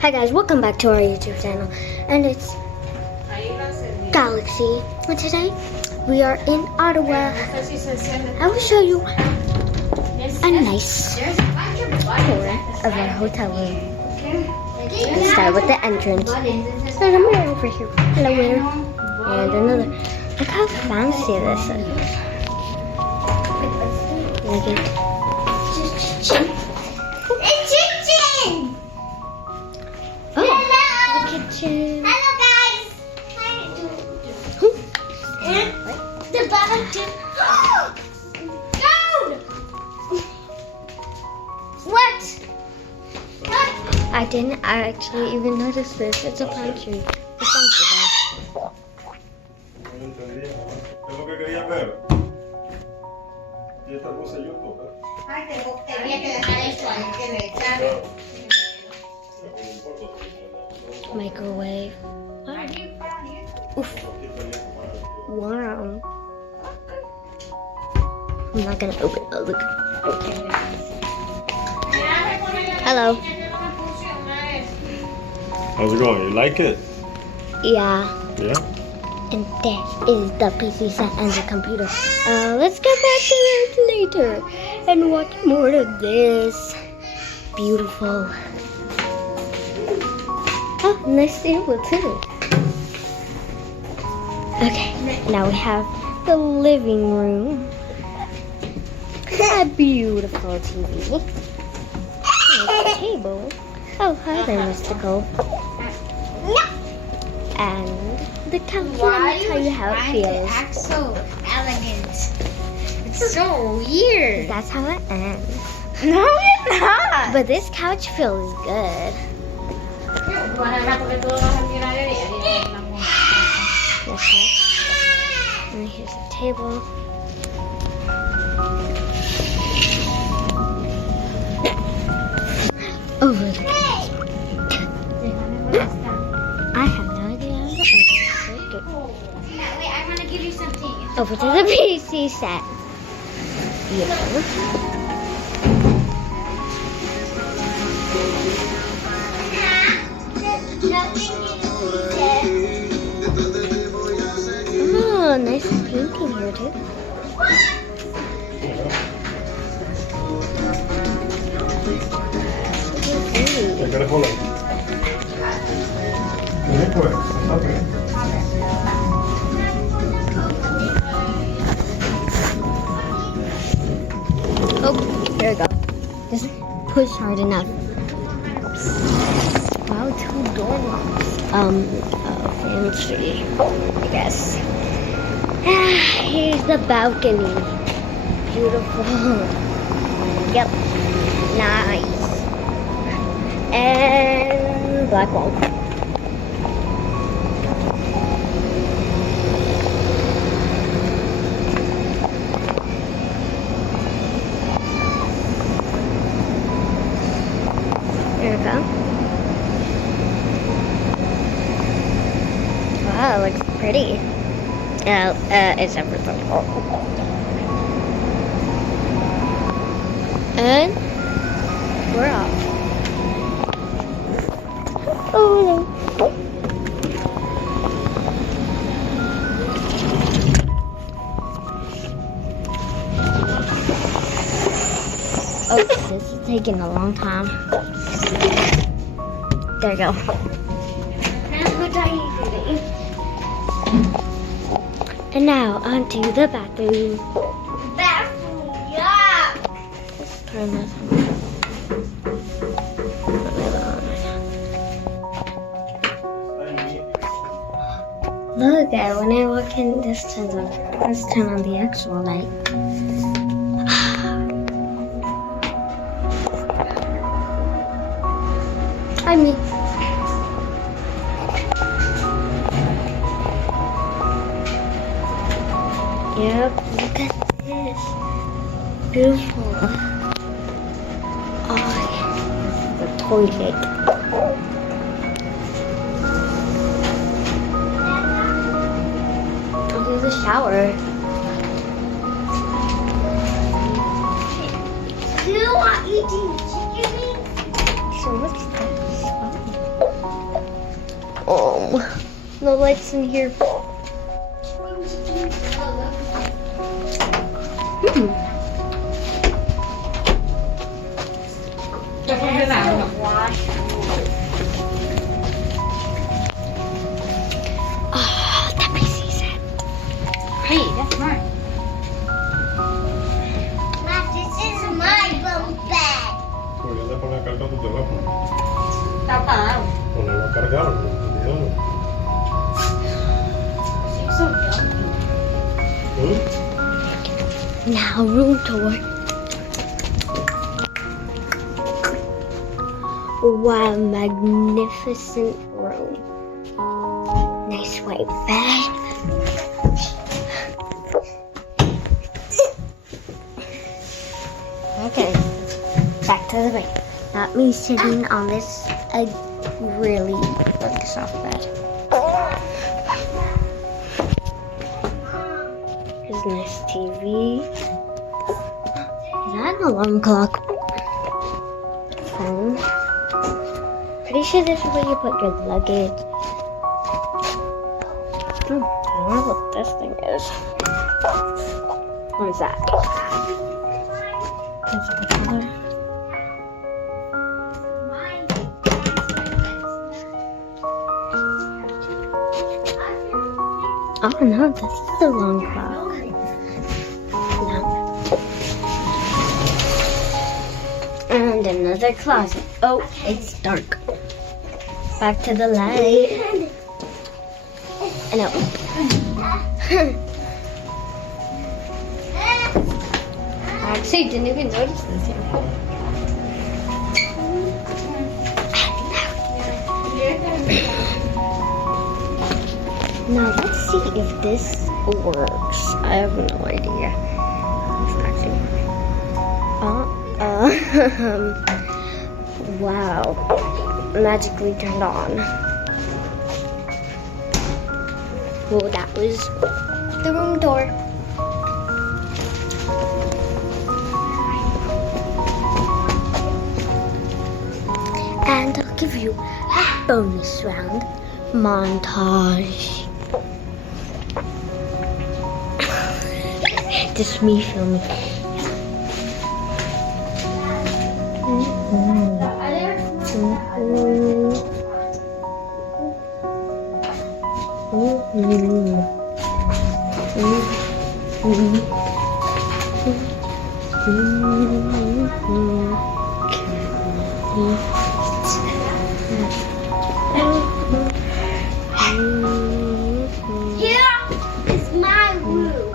Hi guys, welcome back to our YouTube channel, and it's Galaxy. And today we are in Ottawa. I will show you a nice tour of our hotel room. Let's start with the entrance. There's a mirror over here. Hello, mirror. And another. Look how fancy this is. Look at kitchen. Hello guys. The bathroom. Dude. What? I didn't actually even notice this. It's a pantry. It's fancy though. No entendía. ¿Qué es lo que quería ver? Y esta puse YouTube, ¿eh? Ay, tenía que dejar esto ahí que me echaron. Microwave. What? Oof. Wow. I'm not gonna open it. Oh, look. Okay. Hello. How's it going? You like it? Yeah. Yeah? And that is the PC set and the computer. Let's get back to it later and watch more of this. Beautiful. Oh, nice table too. Okay, now we have the living room. A beautiful TV. Nice table. Oh, hi there, Mystical. And the couch. Let me tell you how it feels. Act so elegant. It's so weird. That's how it ends. No, it's not. But this couch feels good. Okay. And here's the table. Over the I have no idea how to open it. Wait, I'm gonna give you something. Over to the PC set. Beautiful. Oh, nice painting here too. ¿Qué quieres poner? Después, sentate. Oh, there we go. Just push hard enough. Wow, 2 doorknobs. Fancy, I guess. Here's the balcony. Beautiful. Yep. Nice. And black wall. There we go. Wow, it looks pretty. Except for some. And we're off. Oh no. Oh, this is taking a long time. There you go. And now onto the bathroom. Bathroom, yeah. Let's turn this on. Look at when I walk in, this turns on. Let's turn on the actual light. I mean, yep, look at this. Beautiful. Oh, the toilet. Oh, there's a shower. You are eating chicken wings? So what's this? Oh. No lights in here. Oh, that PC set. Hey, that's mine. This is my bunk bed. Oye, anda por la carga tu teléfono. Está apagado. Ponelo a cargar, olvídalo. She's so dumb. Now room tour. Wow, magnificent room. Nice white bed. Okay, back to the bed. Not me sitting on this really soft bed. Here's a nice TV. Is that an alarm clock? Phone. Pretty sure this is where you put your luggage. I don't know what this thing is. What is that? Is it the color? Oh no, this is the wrong clock. No. And another closet. Oh, it's dark. Back to the light. No. I actually didn't even notice this here. Now let's see if this works. I have no idea. Wow. Magically turned on. Well, that was the room door. And I'll give you a bonus round montage. Just me filming. Here is my room.